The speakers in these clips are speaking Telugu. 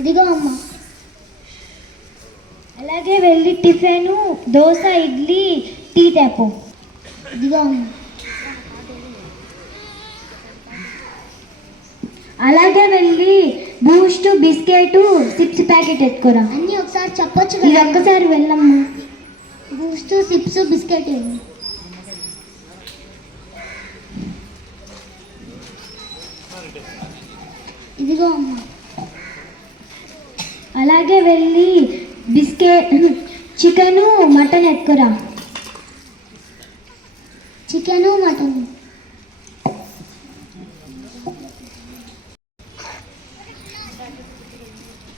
ఇదిగో అమ్మ. అలాగే వెళ్ళి టిఫిన్ దోశ ఇడ్లీ టీ తేపో. ఇదిగో అమ్మ. అలాగే వెళ్ళి బూస్ట్ బిస్కెట్ చిప్స్ ప్యాకెట్ ఎత్తుకోరా. అన్నీ ఒకసారి చెప్పొచ్చు ఇది ఒక్కసారి వెళ్ళమ్మా. బూస్ట్ చిప్స్ బిస్కెట్ ఇదిగో అమ్మ. అలాగే వెళ్ళి బిస్కెట్ చికెను మటన్ ఎత్తుకోరా. Chicken mutton.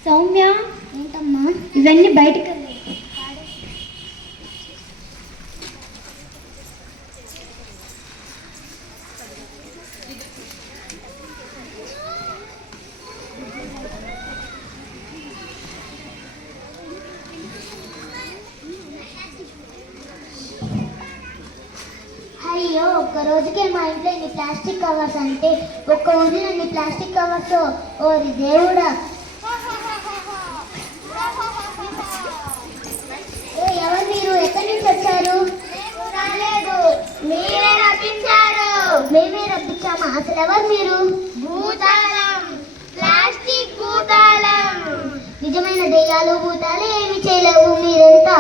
సౌమ్య ఏంటమ్మా? ఇవన్నీ బయటకు అయ్యో, ఒక్క రోజుకే మా ఇంట్లో ఇన్ని ప్లాస్టిక్ కవర్స్ అంటే ఒక్క ఊరిలో ఇన్ని ప్లాస్టిక్ కవర్స్. ఓరి దేవుడా! ఎవరు మీరు? ఎక్కడి నుంచి వచ్చారు? మీరే రప్పించారు. మేమే రప్పించామా? అసలు ఎవరు మీరు? భూతాళం, ప్లాస్టిక్ భూతాళం. నిజమైన దెయ్యాలు భూతాలు ఏమి చేయలేవు. మీరంతా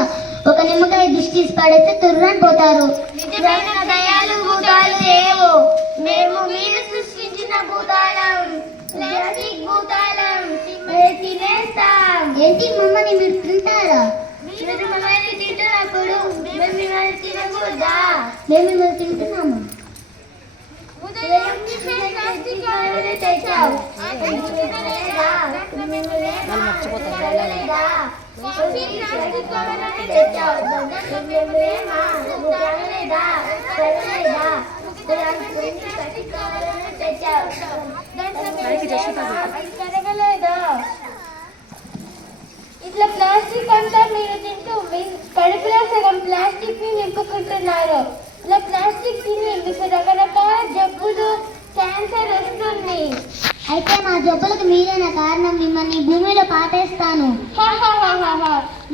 ఒక నిమ్మకాయ దిష్టి పడేస్తే తుర్రని పోతారు. నిజమైన దయ్యాలు భూతాలు లేవు. మేము మీరు సృష్టించిన భూతాళం, ప్లాస్టిక్ భూతాళం. తినేస్తాం. ఏంటి మమ్మల్ని మీరు తింటారా? మీరు మమ్మల్ని తింటున్నప్పుడు మేము మిమ్మల్ని తినకూడదా? మేము మిమ్మల్ని తింటున్నాము. తెచ్చావు ఇట్లా ప్లాస్టిక్ అంతా మీరు తింటూ కడుపులో సగం ప్లాస్టిక్ ని నింపుకుంటున్నారు. ఇలా ప్లాస్టిక్ తిని మీకు రకరకాల జబ్బులు, క్యాన్సర్ వస్తుంది. అయితే మా జబ్బులకు మీరేనా కారణం. మిమ్మల్ని భూమిలో పాతేస్తాను.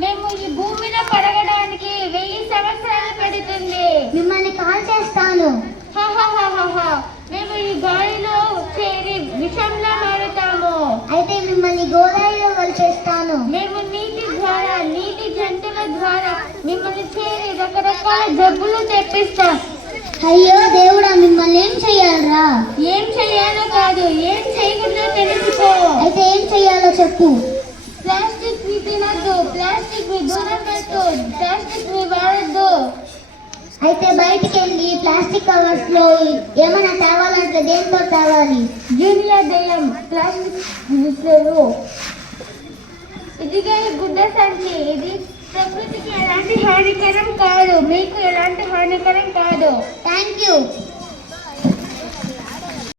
మేము ఈ భూమిలో పడగడానికి 1000 సంవత్సరాలు పడుతుంది. మిమ్మల్ని కాల్ చేస్తాను. మేము ఈ గాలిలో చేరి విషంలా మారుతాము. అయితే మిమ్మల్ని గోదావరిలో కలిచేస్తాను. మేము నీటి ద్వారా, నీటి జంతువుల ద్వారా మిమ్మల్ని చేరి రకరకాల జబ్బులు తెప్పిస్తాం. అయ్యో దేవుడా, మిమ్మల్ని ఏం చెయ్యాలరా? ఏం చెయ్యాలో కాదు, ఏం చేయకూడదో తెలుసుకో. అయితే ఏం చెయ్యాలో చెప్పు. ప్లాస్టిక్ ని తినద్దు, ప్లాస్టిక్ ని దూరం పెట్టు, ప్లాస్టిక్ ని వాడద్దు. అయితే బయటికి వెళ్ళి ప్లాస్టిక్ కవర్స్ లో ఏమైనా తేవాలంటే దేంతో తేవాలి? జూనియర్ దయ్యం ప్లాస్టిక్. ఇదిగే గుడ్డ సంచి. ఇది ప్రకృతికి ఎలాంటి హానికరం కాదు, మీకు ఎలాంటి హానికరం కాదు. Thank you.